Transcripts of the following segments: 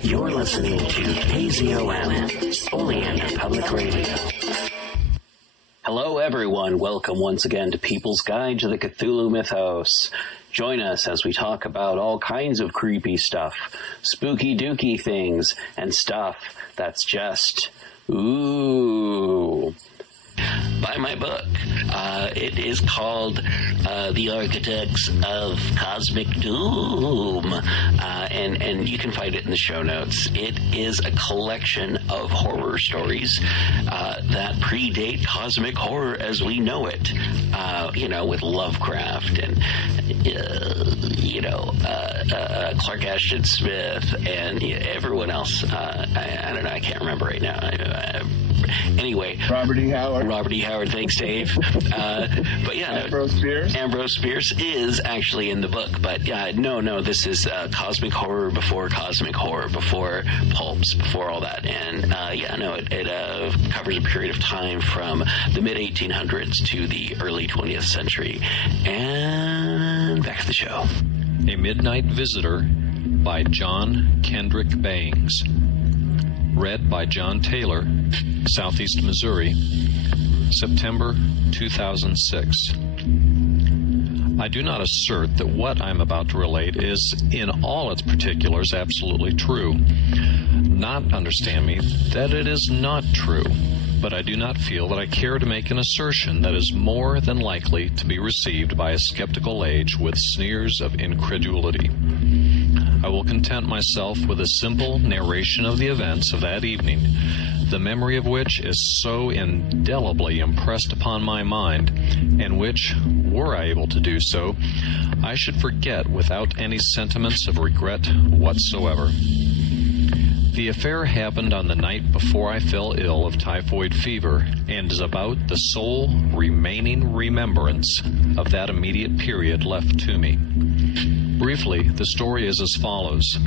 You're listening to KZOM, only under public radio. Hello, everyone. Welcome once again to People's Guide to the Cthulhu Mythos. Join us as we talk about all kinds of creepy stuff, spooky dooky things, and stuff that's just ooh. Buy my book. It is called The Architects of Cosmic Doom, and you can find it in the show notes. It is a collection of horror stories that predate cosmic horror as we know it, with Lovecraft and, Clark Ashton Smith and everyone else. I don't know, I can't remember right now. Anyway. Robert E. Howard, thanks, Dave. But yeah, Ambrose Bierce is actually in the book, but no, this is cosmic horror, before pulps, before all that, and it covers a period of time from the mid 1800s to the early 20th century. And back to the show. A Midnight Visitor by John Kendrick Bangs. Read by John Taylor, Southeast Missouri, September 2006. I do not assert that what I'm about to relate is, in all its particulars, absolutely true. Not understand me that it is not true, but I do not feel that I care to make an assertion that is more than likely to be received by a skeptical age with sneers of incredulity. I will content myself with a simple narration of the events of that evening, the memory of which is so indelibly impressed upon my mind, and which, were I able to do so, I should forget without any sentiments of regret whatsoever. The affair happened on the night before I fell ill of typhoid fever, and is about the sole remaining remembrance of that immediate period left to me. Briefly, the story is as follows.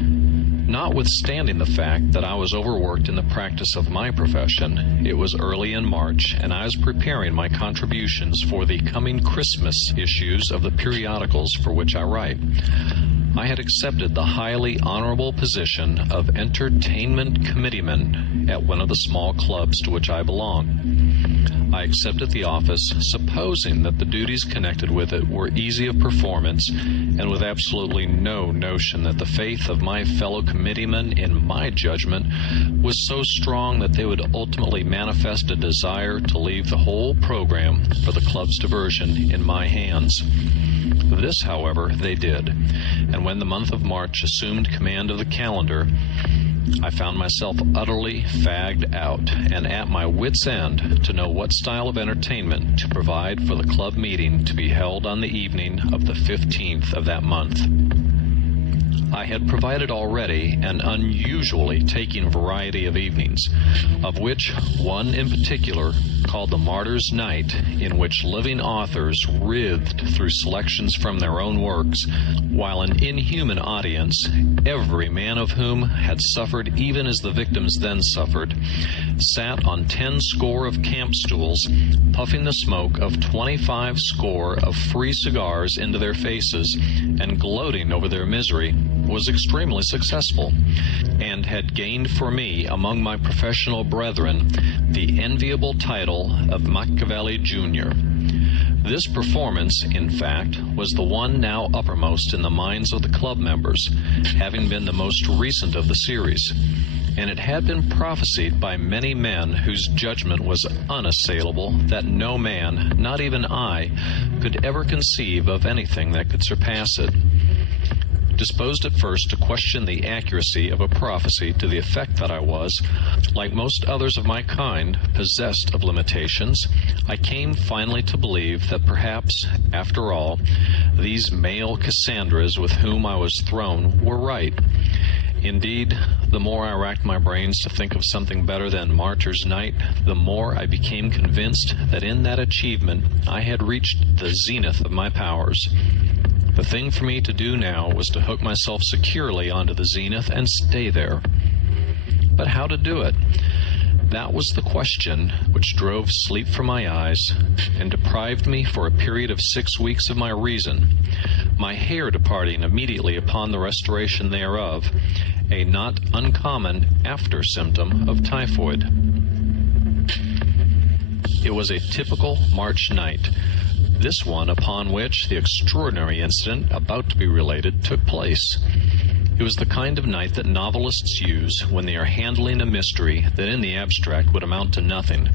Notwithstanding the fact that I was overworked in the practice of my profession, it was early in March, and I was preparing my contributions for the coming Christmas issues of the periodicals for which I write. I had accepted the highly honorable position of entertainment committeeman at one of the small clubs to which I belong. I accepted the office supposing that the duties connected with it were easy of performance, and with absolutely no notion that the faith of my fellow committeemen in my judgment was so strong that they would ultimately manifest a desire to leave the whole program for the club's diversion in my hands. This, however, they did, and when the month of March assumed command of the calendar, I found myself utterly fagged out and at my wits' end to know what style of entertainment to provide for the club meeting to be held on the evening of the 15th of that month. I had provided already an unusually taking variety of evenings, of which one in particular, called the Martyr's Night, in which living authors writhed through selections from their own works, while an inhuman audience, every man of whom had suffered even as the victims then suffered, sat on 10 score of camp stools, puffing the smoke of 25 score of free cigars into their faces, and gloating over their misery, was extremely successful, and had gained for me among my professional brethren the enviable title of Machiavelli Jr. This performance, in fact, was the one now uppermost in the minds of the club members, having been the most recent of the series, and it had been prophesied by many men whose judgment was unassailable that no man, not even I, could ever conceive of anything that could surpass it. Disposed at first to question the accuracy of a prophecy to the effect that I was, like most others of my kind, possessed of limitations, I came finally to believe that perhaps, after all, these male Cassandras with whom I was thrown were right. Indeed, the more I racked my brains to think of something better than Martyr's Night, the more I became convinced that in that achievement I had reached the zenith of my powers. The thing for me to do now was to hook myself securely onto the zenith and stay there. But how to do it? That was the question which drove sleep from my eyes and deprived me for a period of 6 weeks of my reason. my hair departing immediately upon the restoration thereof, a not uncommon after symptom of typhoid. It was a typical March night, this one upon which the extraordinary incident about to be related took place. It was the kind of night that novelists use when they are handling a mystery that in the abstract would amount to nothing,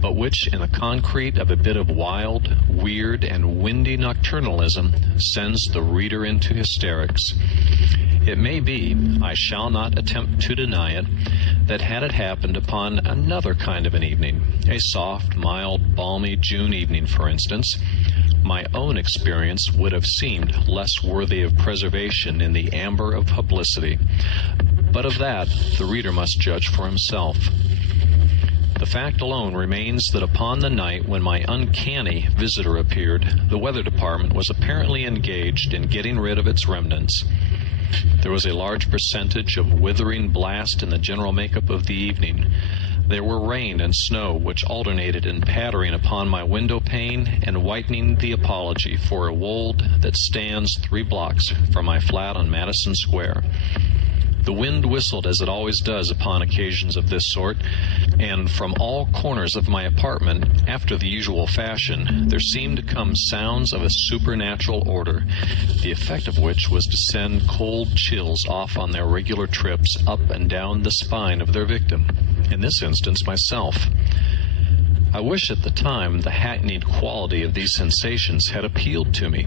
but which in the concrete of a bit of wild, weird, and windy nocturnalism sends the reader into hysterics. It may be, I shall not attempt to deny it, that had it happened upon another kind of an evening, a soft, mild, balmy June evening, for instance, my own experience would have seemed less worthy of preservation in the amber of publicity. But of that, the reader must judge for himself. The fact alone remains that upon the night when my uncanny visitor appeared, the weather department was apparently engaged in getting rid of its remnants. There was a large percentage of withering blast in the general makeup of the evening. There were rain and snow which alternated in pattering upon my window pane and whitening the apology for a wold that stands 3 blocks from my flat on Madison Square. The wind whistled as it always does upon occasions of this sort, and from all corners of my apartment, after the usual fashion, there seemed to come sounds of a supernatural order, the effect of which was to send cold chills off on their regular trips up and down the spine of their victim, in this instance myself. I wish at the time the hackneyed quality of these sensations had appealed to me.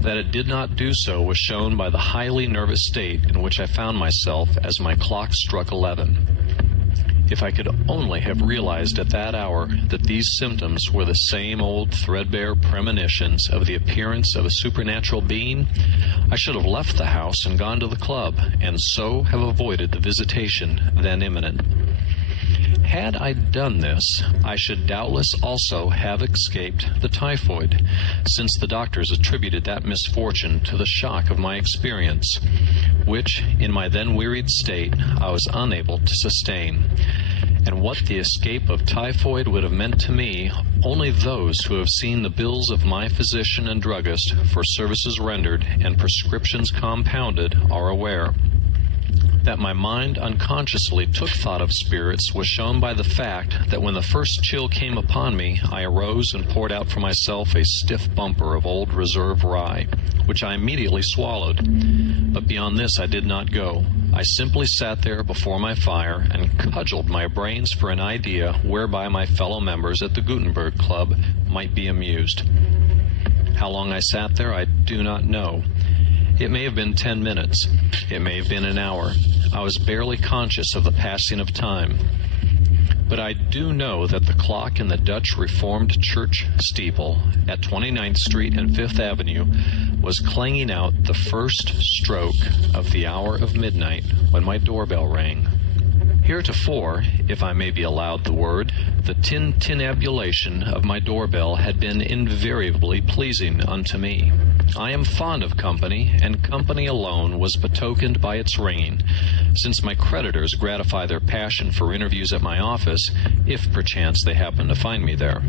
That it did not do so was shown by the highly nervous state in which I found myself as my clock struck 11. If I could only have realized at that hour that these symptoms were the same old threadbare premonitions of the appearance of a supernatural being, I should have left the house and gone to the club, and so have avoided the visitation then imminent. Had I done this, I should doubtless also have escaped the typhoid, since the doctors attributed that misfortune to the shock of my experience, which, in my then wearied state, I was unable to sustain. And what the escape of typhoid would have meant to me, only those who have seen the bills of my physician and druggist for services rendered and prescriptions compounded are aware. That my mind unconsciously took thought of spirits was shown by the fact that when the first chill came upon me, I arose and poured out for myself a stiff bumper of old reserve rye, which I immediately swallowed. But beyond this I did not go. I simply sat there before my fire and cudgeled my brains for an idea whereby my fellow members at the Gutenberg Club might be amused. How long I sat there I do not know. It may have been 10 minutes. It may have been an hour. I was barely conscious of the passing of time. But I do know that the clock in the Dutch Reformed Church steeple at 29th Street and 5th Avenue was clanging out the first stroke of the hour of midnight when my doorbell rang. Heretofore, if I may be allowed the word, the tintinnabulation of my doorbell had been invariably pleasing unto me. I am fond of company, and company alone was betokened by its ringing, since my creditors gratify their passion for interviews at my office, if perchance they happen to find me there.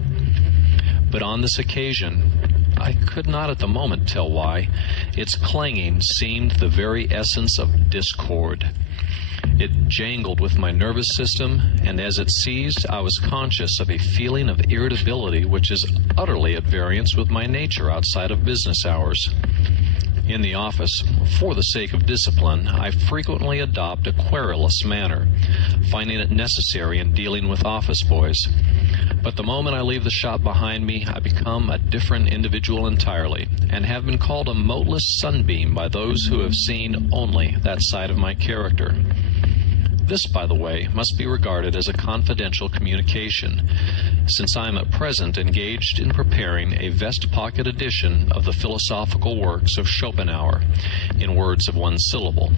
But on this occasion, I could not at the moment tell why, its clanging seemed the very essence of discord. It jangled with my nervous system, and as it ceased, I was conscious of a feeling of irritability which is utterly at variance with my nature outside of business hours. In the office, for the sake of discipline, I frequently adopt a querulous manner, finding it necessary in dealing with office boys. But the moment I leave the shop behind me, I become a different individual entirely, and have been called a moteless sunbeam by those who have seen only that side of my character. This, by the way, must be regarded as a confidential communication, since I am at present engaged in preparing a vest-pocket edition of the philosophical works of Schopenhauer, in words of one syllable,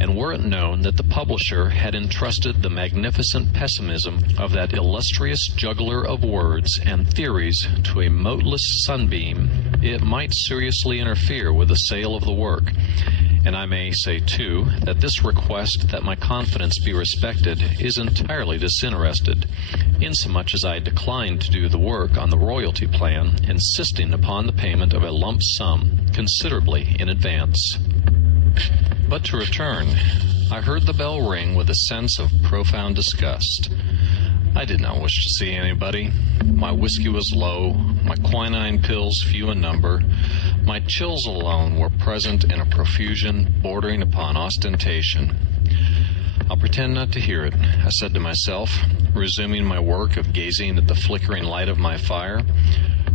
and were it known that the publisher had entrusted the magnificent pessimism of that illustrious juggler of words and theories to a moteless sunbeam, it might seriously interfere with the sale of the work, And I may say, too, that this request that my confidence be respected is entirely disinterested, insomuch as I declined to do the work on the royalty plan, insisting upon the payment of a lump sum, considerably in advance. But to return, I heard the bell ring with a sense of profound disgust. I did not wish to see anybody. My whiskey was low, my quinine pills few in number. My chills alone were present in a profusion bordering upon ostentation. I'll pretend not to hear it, I said to myself, resuming my work of gazing at the flickering light of my fire,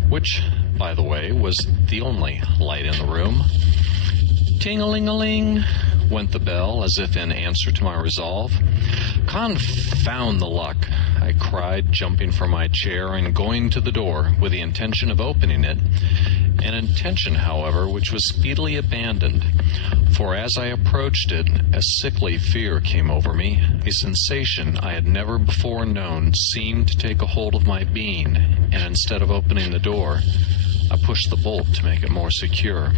which, by the way, was the only light in the room. Ting-a-ling-a-ling went the bell, as if in answer to my resolve. Confound the luck, I cried, jumping from my chair and going to the door with the intention of opening it, an intention, however, which was speedily abandoned, for as I approached it, a sickly fear came over me. A sensation I had never before known seemed to take a hold of my being, and instead of opening the door, I pushed the bolt to make it more secure.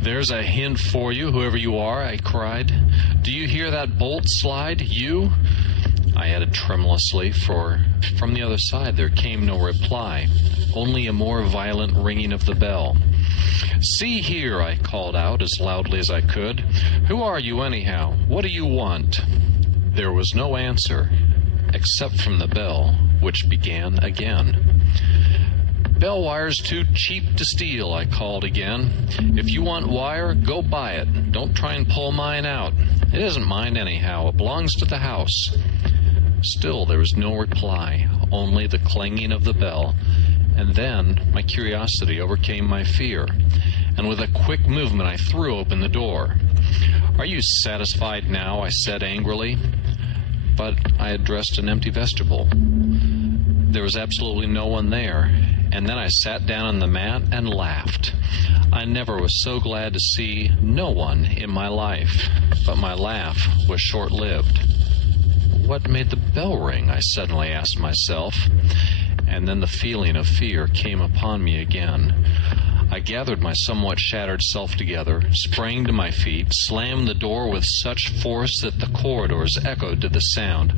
"There's a hint for you, whoever you are," I cried. "Do you hear that bolt slide, you?" I added tremulously, for from the other side there came no reply, only a more violent ringing of the bell. "See here," I called out as loudly as I could. "Who are you, anyhow? What do you want?" There was no answer, except from the bell, which began again. "Bell wire's too cheap to steal," I called again. "If you want wire, go buy it. Don't try and pull mine out. It isn't mine anyhow. It belongs to the house." Still there was no reply, only the clanging of the bell, and then my curiosity overcame my fear, and with a quick movement I threw open the door. "Are you satisfied now?" I said angrily. But I addressed an empty vestibule. There was absolutely no one there, and then I sat down on the mat and laughed. I never was so glad to see no one in my life, but my laugh was short-lived. What made the bell ring? I suddenly asked myself, and then the feeling of fear came upon me again. I gathered my somewhat shattered self together, sprang to my feet, slammed the door with such force that the corridors echoed to the sound,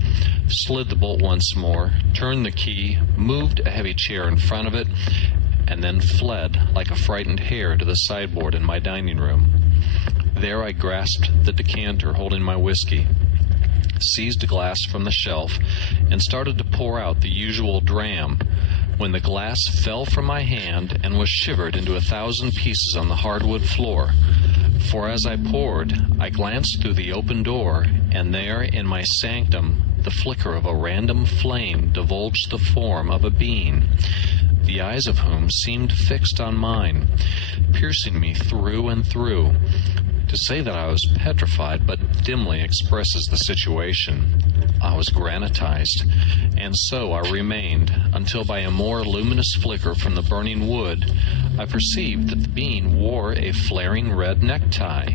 slid the bolt once more, turned the key, moved a heavy chair in front of it, and then fled like a frightened hare to the sideboard in my dining room. There I grasped the decanter holding my whiskey, seized a glass from the shelf, and started to pour out the usual dram, when the glass fell from my hand and was shivered into 1,000 pieces on the hardwood floor. For as I poured, I glanced through the open door, and there, in my sanctum, the flicker of a random flame divulged the form of a being, the eyes of whom seemed fixed on mine, piercing me through and through. To say that I was petrified but dimly expresses the situation. I was granitized, and so I remained, until by a more luminous flicker from the burning wood, I perceived that the being wore a flaring red necktie.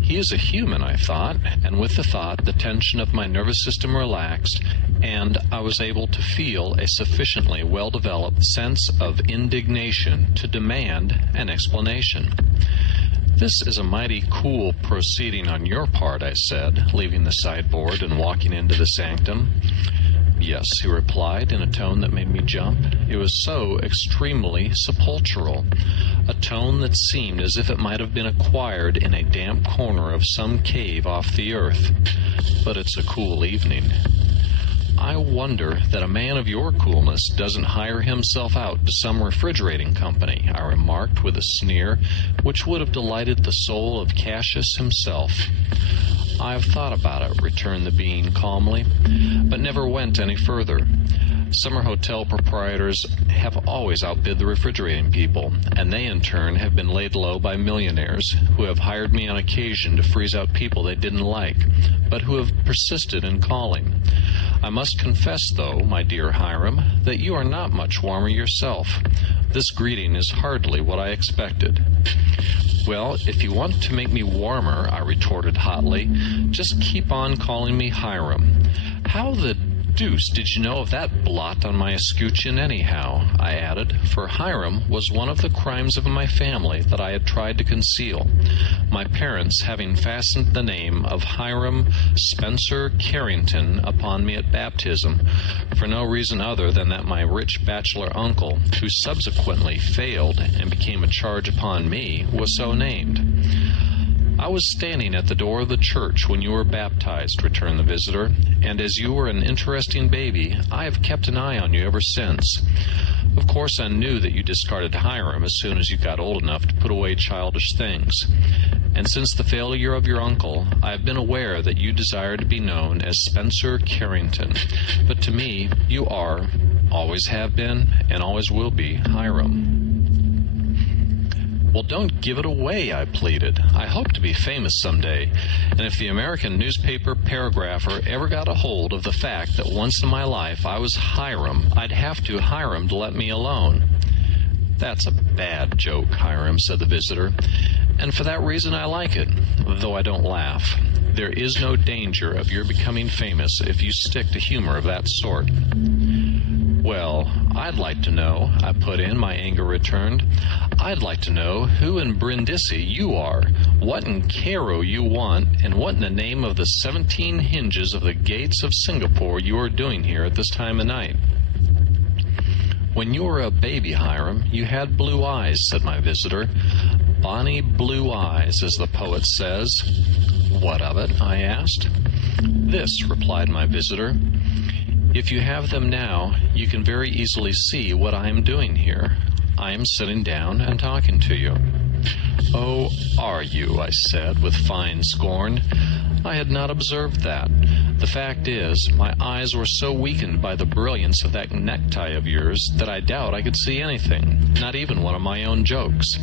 He is a human, I thought, and with the thought the tension of my nervous system relaxed, and I was able to feel a sufficiently well-developed sense of indignation to demand an explanation. "This is a mighty cool proceeding on your part," I said, leaving the sideboard and walking into the sanctum. "Yes," he replied in a tone that made me jump. It was so extremely sepulchral, a tone that seemed as if it might have been acquired in a damp corner of some cave off the earth. "But it's a cool evening." "I wonder that a man of your coolness doesn't hire himself out to some refrigerating company," I remarked with a sneer which would have delighted the soul of Cassius himself. "I've thought about it," returned the being calmly, "but never went any further. Summer hotel proprietors have always outbid the refrigerating people, and they in turn have been laid low by millionaires who have hired me on occasion to freeze out people they didn't like, but who have persisted in calling. I must confess, though, my dear Hiram, that you are not much warmer yourself. This greeting is hardly what I expected." "Well, if you want to make me warmer," I retorted hotly, "just keep on calling me Hiram. How the deuce did you know of that blot on my escutcheon anyhow?" I added, for Hiram was one of the crimes of my family that I had tried to conceal, my parents having fastened the name of Hiram Spencer Carrington upon me at baptism, for no reason other than that my rich bachelor uncle, who subsequently failed and became a charge upon me, was so named. "I was standing at the door of the church when you were baptized," returned the visitor, "and as you were an interesting baby, I have kept an eye on you ever since. Of course, I knew that you discarded Hiram as soon as you got old enough to put away childish things. And since the failure of your uncle, I have been aware that you desire to be known as Spencer Carrington. But to me, you are, always have been, and always will be, Hiram." "Well, don't give it away," I pleaded. "I hope to be famous someday, and if the American newspaper paragrapher ever got a hold of the fact that once in my life I was Hiram, I'd have to hire him to let me alone." "That's a bad joke, Hiram," said the visitor, "and for that reason I like it, though I don't laugh. There is no danger of your becoming famous if you stick to humor of that sort." "Well, I'd like to know," I put in, my anger returned. "I'd like to know who in Brindisi you are, what in Cairo you want, and what in the name of the 17 hinges of the gates of Singapore you are doing here at this time of night." "When you were a baby, Hiram, you had blue eyes," said my visitor. "Bonny blue eyes, as the poet says." "What of it?" I asked. "This," replied my visitor. "If you have them now, you can very easily see what I am doing here. I am sitting down and talking to you." "Oh, are you?" I said, with fine scorn. I had not observed that. The fact is, my eyes were so weakened by the brilliance of that necktie of yours that I doubt I could see anything, not even one of my own jokes.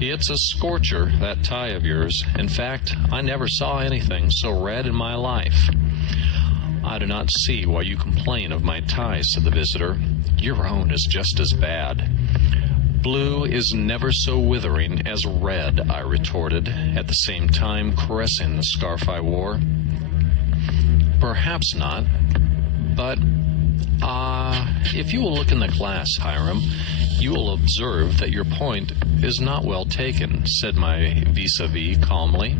It's a scorcher, that tie of yours. In fact, I never saw anything so red in my life." "I do not see why you complain of my tie," said the visitor. "Your own is just as bad." "Blue is never so withering as red," I retorted, at the same time caressing the scarf I wore. "Perhaps not, but, if you will look in the glass, Hiram, you will observe that your point is not well taken," said my vis-a-vis calmly.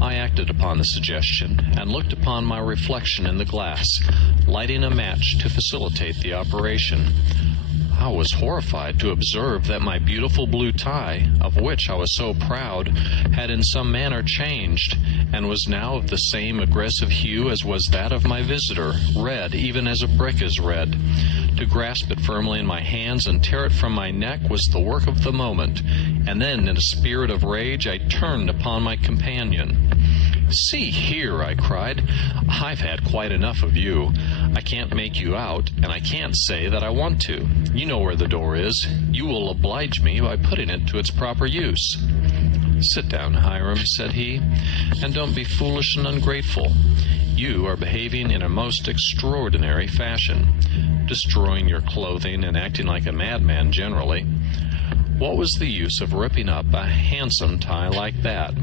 I acted upon the suggestion and looked upon my reflection in the glass, lighting a match to facilitate the operation. I was horrified to observe that my beautiful blue tie, of which I was so proud, had in some manner changed, and was now of the same aggressive hue as was that of my visitor, red even as a brick is red. To grasp it firmly in my hands and tear it from my neck was the work of the moment, and then, in a spirit of rage, I turned upon my companion. "See here," I cried, "I've had quite enough of you. I can't make you out, and I can't say that I want to. You know where the door is. You will oblige me by putting it to its proper use." "Sit down, Hiram," said he, "and don't be foolish and ungrateful. You are behaving in a most extraordinary fashion, destroying your clothing and acting like a madman generally. What was the use of ripping up a handsome tie like that?"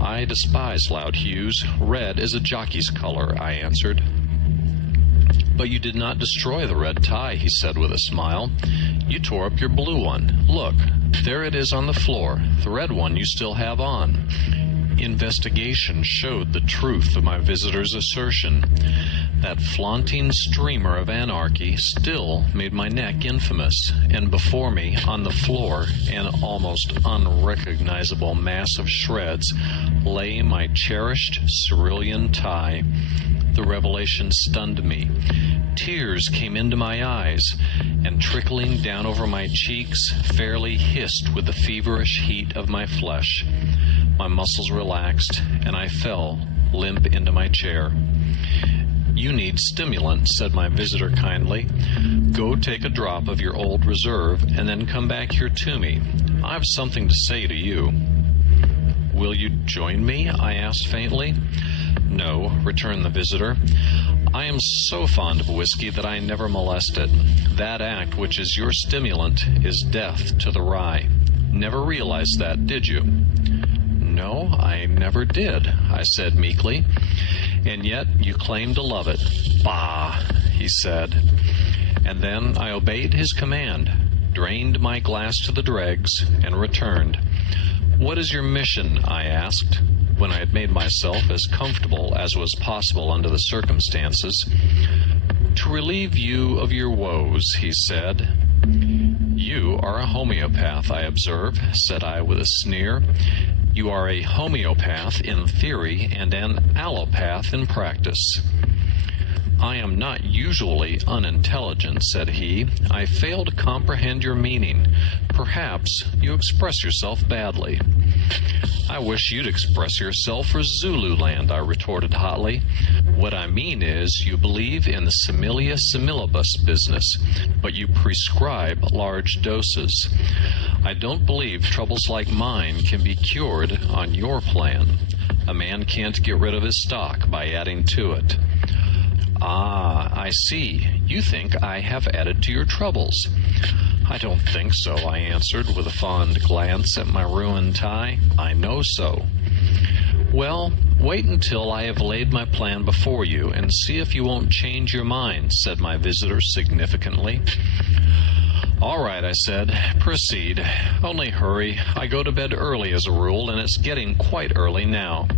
"I despise loud hues. Red is a jockey's color," I answered. "But you did not destroy the red tie," he said with a smile. "You tore up your blue one. Look, there it is on the floor. The red one you still have on." Investigation showed the truth of my visitor's assertion. That flaunting streamer of anarchy still made my neck infamous, and before me, on the floor, an almost unrecognizable mass of shreds, lay my cherished cerulean tie. The revelation stunned me. Tears came into my eyes, and trickling down over my cheeks, fairly hissed with the feverish heat of my flesh. My muscles relaxed, and I fell limp into my chair. "You need stimulant," said my visitor kindly. "Go take a drop of your old reserve, and then come back here to me. I've something to say to you." "Will you join me?" I asked faintly. "No," returned the visitor. "I am so fond of whiskey that I never molest it. That act which is your stimulant is death to the rye. Never realized that, did you?" "No, I never did," I said meekly. and yet you claim to love it. Bah, he said. And then I obeyed his command, drained my glass to the dregs, and returned. What is your mission? I asked, when I had made myself as comfortable as was possible under the circumstances. To relieve you of your woes, he said. You are a homeopath, I observe, said I with a sneer. You are a homeopath in theory and an allopath in practice. I am not usually unintelligent, said he. I fail to comprehend your meaning. Perhaps you express yourself badly. I wish you'd express yourself for Zululand, I retorted hotly. What I mean is, you believe in the similia similibus business, but you prescribe large doses. I don't believe troubles like mine can be cured on your plan. A man can't get rid of his stock by adding to it. Ah, I see. You think I have added to your troubles. I don't think so, I answered with a fond glance at my ruined tie. I know so. Well, wait until I have laid my plan before you and see if you won't change your mind, said my visitor significantly. All right, I said. Proceed. Only hurry. I go to bed early as a rule, and it's getting quite early now.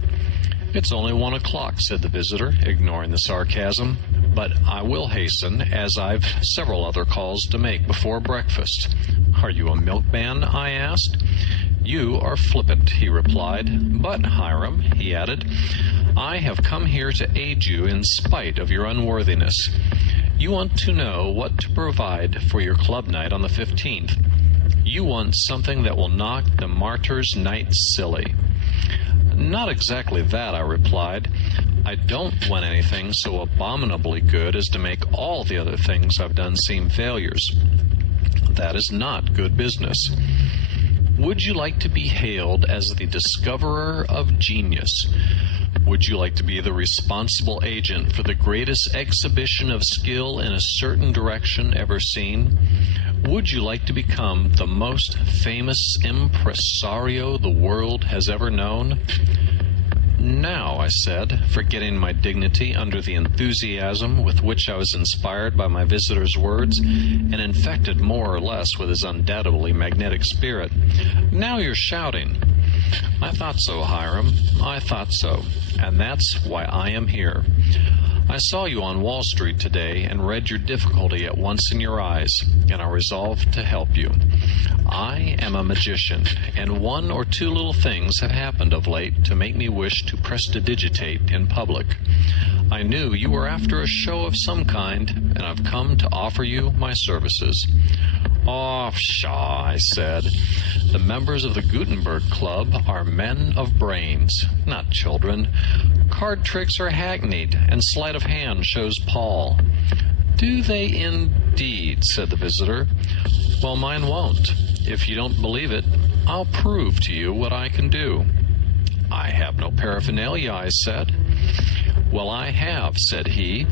It's only 1 o'clock, said the visitor, ignoring the sarcasm. But I will hasten, as I've several other calls to make before breakfast. Are you a milkman? I asked. You are flippant, he replied. But, Hiram, he added, I have come here to aid you in spite of your unworthiness. You want to know what to provide for your club night on the 15th. You want something that will knock the martyr's night silly. Not exactly that, I replied. I don't want anything so abominably good as to make all the other things I've done seem failures. That is not good business. Would you like to be hailed as the discoverer of genius? Would you like to be the responsible agent for the greatest exhibition of skill in a certain direction ever seen? Would you like to become the most famous impresario the world has ever known? Now, I said, forgetting my dignity under the enthusiasm with which I was inspired by my visitor's words, and infected more or less with his undoubtedly magnetic spirit. Now you're shouting. I thought so, Hiram. I thought so. And that's why I am here. I saw you on Wall Street today and read your difficulty at once in your eyes, and I resolved to help you. I am a magician, and 1 or 2 little things have happened of late to make me wish to prestidigitate in public. I knew you were after a show of some kind, and I've come to offer you my services. Oh, pshaw, I said. The members of the Gutenberg Club are men of brains, not children. Card tricks are hackneyed, and sleight of hand shows Paul. Do they indeed, said the visitor. Well, mine won't. If you don't believe it, I'll prove to you what I can do. I have no paraphernalia, I said. Well, I have, said he,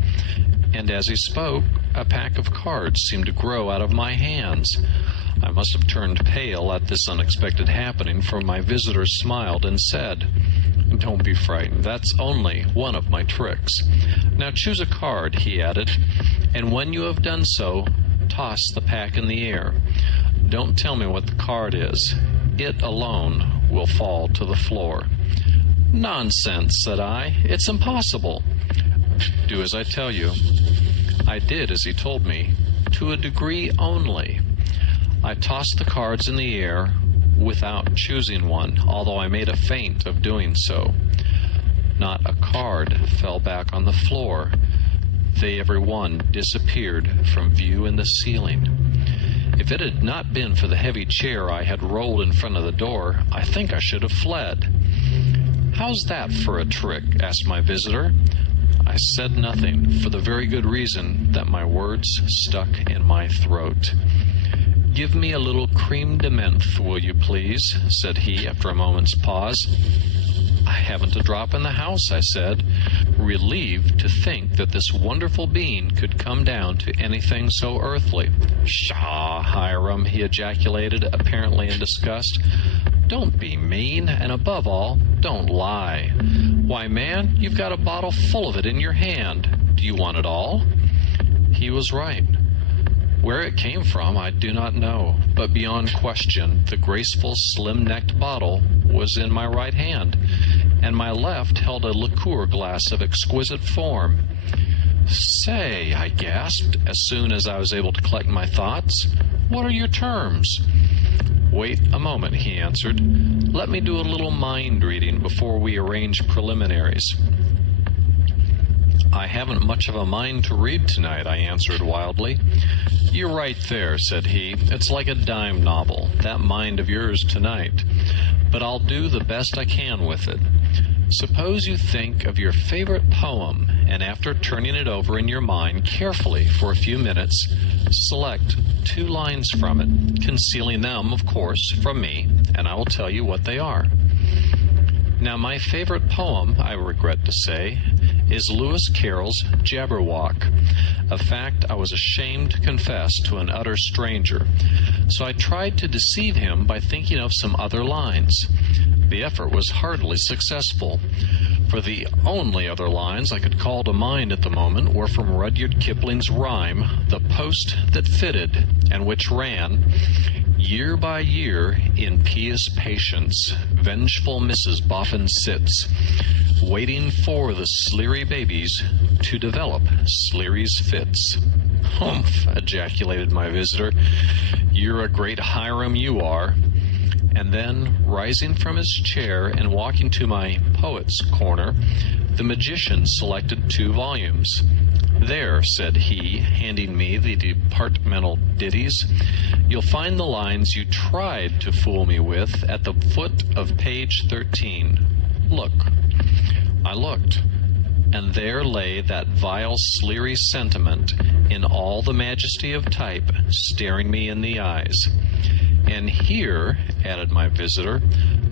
and as he spoke, a pack of cards seemed to grow out of my hands. I must have turned pale at this unexpected happening, for my visitor smiled and said, Don't be frightened. That's only one of my tricks. Now choose a card, he added, and when you have done so, toss the pack in the air. Don't tell me what the card is. It alone will fall to the floor. Nonsense, said I. It's impossible. Do as I tell you. I did as he told me, to a degree only. I tossed the cards in the air without choosing one, although I made a feint of doing so. Not a card fell back on the floor. They every one disappeared from view in the ceiling. If it had not been for the heavy chair I had rolled in front of the door, I think I should have fled. How's that for a trick? Asked my visitor. I said nothing, for the very good reason that my words stuck in my throat. Give me a little creme de menthe, will you please? Said he after a moment's pause. I haven't a drop in the house, I said, relieved to think that this wonderful being could come down to anything so earthly. Pshaw, Hiram, he ejaculated, apparently in disgust. Don't be mean, and above all, don't lie. "Why, man, you've got a bottle full of it in your hand. Do you want it all?" He was right. Where it came from, I do not know, but beyond question, the graceful, slim-necked bottle was in my right hand, and my left held a liqueur glass of exquisite form. "Say," I gasped, as soon as I was able to collect my thoughts, "what are your terms?" "Wait a moment," he answered. "Let me do a little mind reading before we arrange preliminaries." "I haven't much of a mind to read tonight," I answered wildly. "You're right there," said he. "It's like a dime novel, that mind of yours tonight. But I'll do the best I can with it. Suppose you think of your favorite poem, and after turning it over in your mind carefully for a few minutes, select 2 lines from it, concealing them, of course, from me, and I will tell you what they are." Now, my favorite poem, I regret to say, is Lewis Carroll's Jabberwock, a fact I was ashamed to confess to an utter stranger, so I tried to deceive him by thinking of some other lines. The effort was hardly successful, for the only other lines I could call to mind at the moment were from Rudyard Kipling's rhyme, "The Post That Fitted," and which ran, "Year by year, in pious patience, vengeful Mrs. Boffin sits, waiting for the Sleary babies to develop Sleary's fits." "Humph!" ejaculated my visitor. "You're a great Hiram, you are." And then, rising from his chair and walking to my poet's corner, the magician selected 2 volumes. "There," said he, handing me the departmental ditties, "you'll find the lines you tried to fool me with at the foot of page 13. Look." I looked, and there lay that vile Sleary sentiment in all the majesty of type, staring me in the eyes. "And here," added my visitor,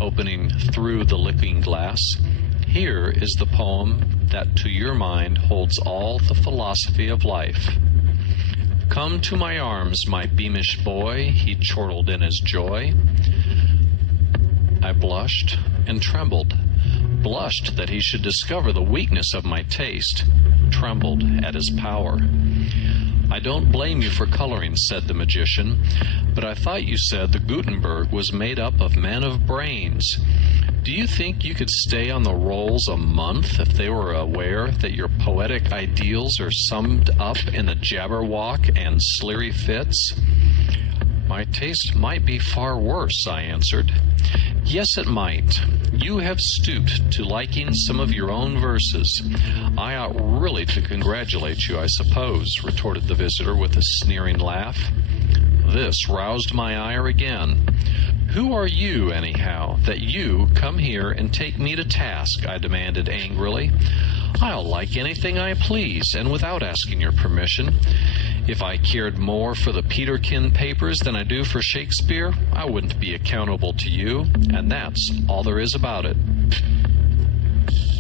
opening through the looking glass, "here is the poem that to your mind holds all the philosophy of life. Come to my arms, my beamish boy," he chortled in his joy. I blushed and trembled, blushed that he should discover the weakness of my taste, trembled at his power. "I don't blame you for coloring," said the magician, "but I thought you said the Gutenberg was made up of men of brains. Do you think you could stay on the rolls a month if they were aware that your poetic ideals are summed up in the Jabberwock and Sleary fits?" "My taste might be far worse," I answered. "Yes, it might. You have stooped to liking some of your own verses. I ought really to congratulate you, I suppose," retorted the visitor with a sneering laugh. This roused my ire again. "Who are you, anyhow, that you come here and take me to task?" I demanded angrily. "I'll like anything I please, and without asking your permission. If I cared more for the Peterkin papers than I do for Shakespeare, I wouldn't be accountable to you, and that's all there is about it."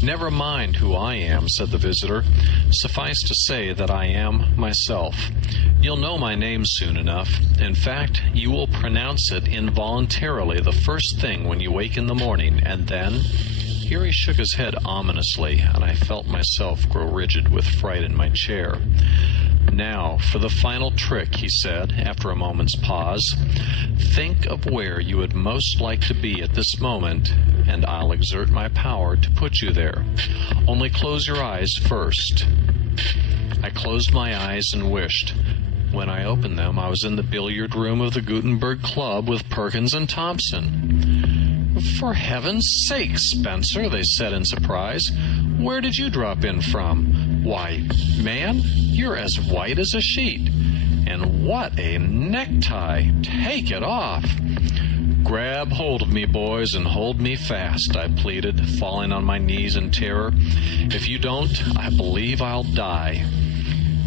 "Never mind who I am," said the visitor. "Suffice to say that I am myself. You'll know my name soon enough. In fact, you will pronounce it involuntarily the first thing when you wake in the morning, and then—" Here he shook his head ominously, and I felt myself grow rigid with fright in my chair. "Now, for the final trick," he said, after a moment's pause. "Think of where you would most like to be at this moment, and I'll exert my power to put you there. Only close your eyes first." I closed my eyes and wished. When I opened them, I was in the billiard room of the Gutenberg Club with Perkins and Thompson. "For heaven's sake, Spencer," they said in surprise, "where did you drop in from? Why, man, you're as white as a sheet. And what a necktie! Take it off." "Grab hold of me, boys, and hold me fast," I pleaded, falling on my knees in terror. "If you don't, I believe I'll die."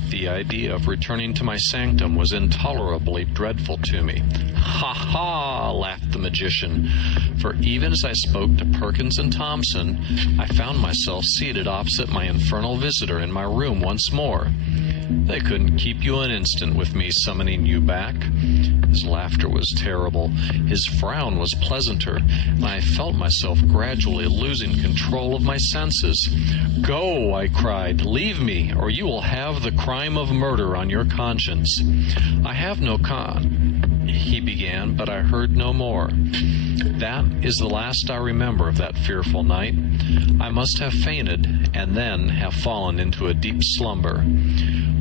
The idea of returning to my sanctum was intolerably dreadful to me. "Ha ha!" laughed the magician, for even as I spoke to Perkins and Thompson, I found myself seated opposite my infernal visitor in my room once more. They couldn't keep you an instant with me summoning you back. His laughter was terrible. His frown was pleasanter, and I felt myself gradually losing control of my senses. "Go," I cried. "Leave me, or you will have the crime of murder on your conscience." "I have no he began, but I heard no more. That is the last I remember of that fearful night. I must have fainted, and then have fallen into a deep slumber.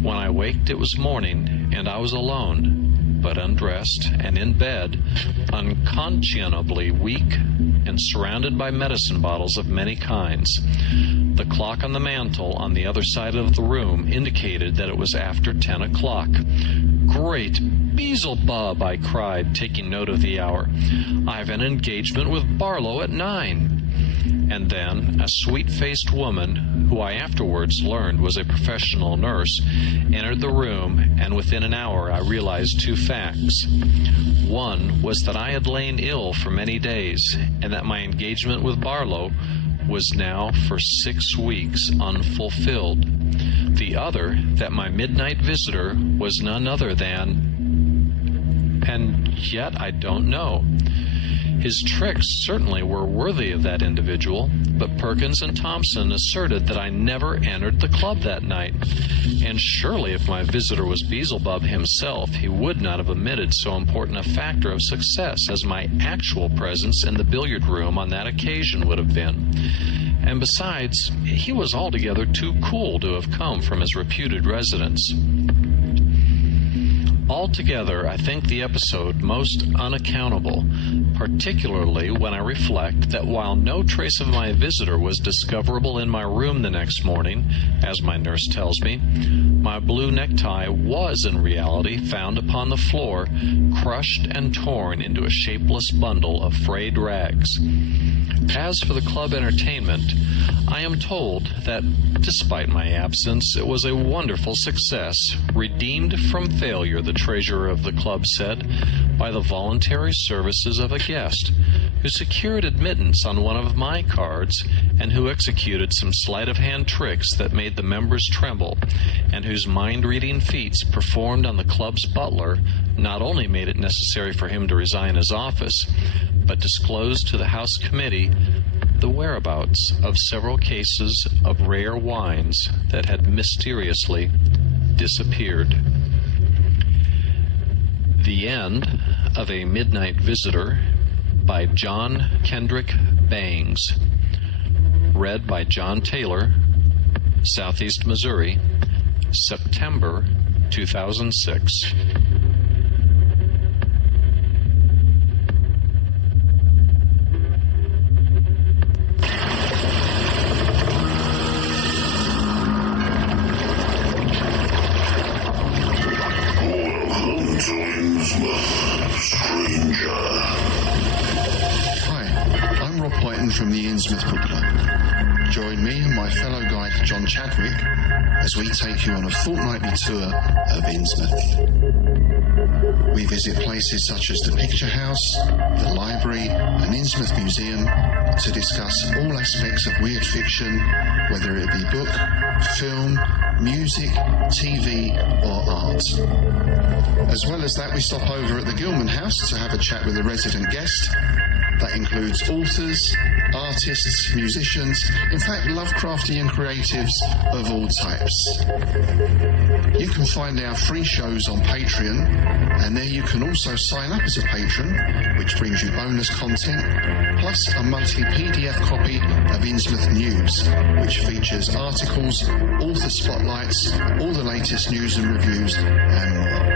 When I waked, it was morning, and I was alone, but undressed and in bed, unconscionably weak, and surrounded by medicine bottles of many kinds. The clock on the mantel on the other side of the room indicated that it was after 10 o'clock. "Great Beelzebub," I cried, taking note of the hour. "I've an engagement with Barlow at 9. And then a sweet-faced woman, who I afterwards learned was a professional nurse, entered the room, and within an hour I realized two facts. One was that I had lain ill for many days, and that my engagement with Barlow was now for 6 weeks unfulfilled. The other, that my midnight visitor was none other than... and yet I don't know. His tricks certainly were worthy of that individual, but Perkins and Thompson asserted that I never entered the club that night. And surely if my visitor was Beelzebub himself, he would not have omitted so important a factor of success as my actual presence in the billiard room on that occasion would have been. And besides, he was altogether too cool to have come from his reputed residence. Altogether, I think the episode most unaccountable, particularly when I reflect that while no trace of my visitor was discoverable in my room the next morning, as my nurse tells me, my blue necktie was in reality found upon the floor, crushed and torn into a shapeless bundle of frayed rags. As for the club entertainment, I am told that, despite my absence, it was a wonderful success, redeemed from failure, the treasurer of the club said, by the voluntary services of a guest, who secured admittance on one of my cards, and who executed some sleight-of-hand tricks that made the members tremble, and whose mind-reading feats performed on the club's butler not only made it necessary for him to resign his office, but disclosed to the House Committee the whereabouts of several cases of rare wines that had mysteriously disappeared. The End of a Midnight Visitor by John Kendrick Bangs. Read by John Taylor, Southeast Missouri, September 2006. From the Innsmouth Book Club. Join me and my fellow guide John Chadwick as we take you on a fortnightly tour of Innsmouth. We visit places such as the Picture House, the Library and Innsmouth Museum to discuss all aspects of weird fiction, whether it be book, film, music, TV or art. As well as that, we stop over at the Gilman House to have a chat with a resident guest. That includes authors, artists, musicians, in fact Lovecraftian creatives of all types. You can find our free shows on Patreon, and there you can also sign up as a patron, which brings you bonus content, plus a monthly PDF copy of Innsmouth News, which features articles, author spotlights, all the latest news and reviews, and more.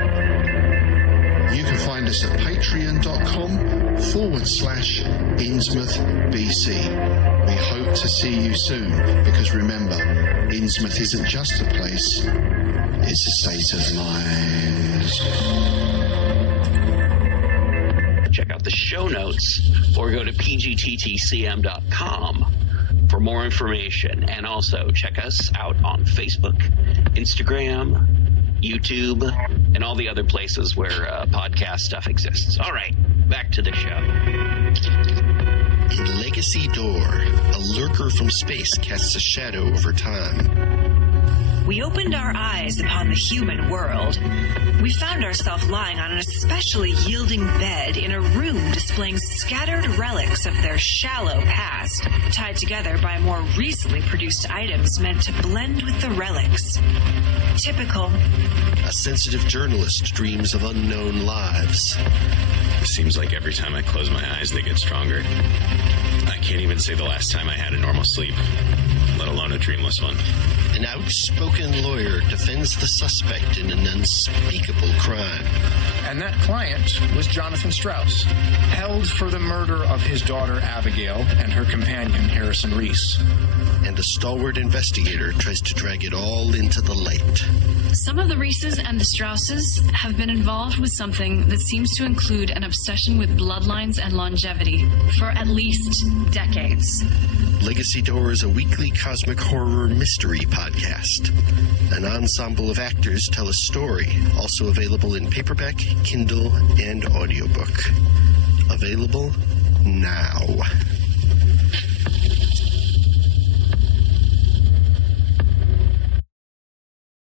You can find us at patreon.com/InnsmouthBC. We hope to see you soon, because remember, Innsmouth isn't just a place, it's a state of mind. Check out the show notes or go to pgttcm.com for more information. And also check us out on Facebook, Instagram, YouTube, and all the other places where podcast stuff exists. All right, back to the show. In Legacy Door, a lurker from space casts a shadow over time. we opened our eyes upon the human world. We found ourselves lying on an especially yielding bed in a room displaying scattered relics of their shallow past, tied together by more recently produced items meant to blend with the relics. Typical. A sensitive journalist dreams of unknown lives. Seems like every time I close my eyes, they get stronger. I can't even say the last time I had a normal sleep, let alone a dreamless one. An outspoken lawyer defends the suspect in an unspeakable crime. And that client was Jonathan Strauss, held for the murder of his daughter Abigail and her companion Harrison Reese. And a stalwart investigator tries to drag it all into the light. Some of the Reeses and the Strausses have been involved with something that seems to include an obsession with bloodlines and longevity for at least decades. Legacy Door is a weekly cosmic horror mystery podcast. An ensemble of actors tell a story, also available in paperback, Kindle, and audiobook. Available now.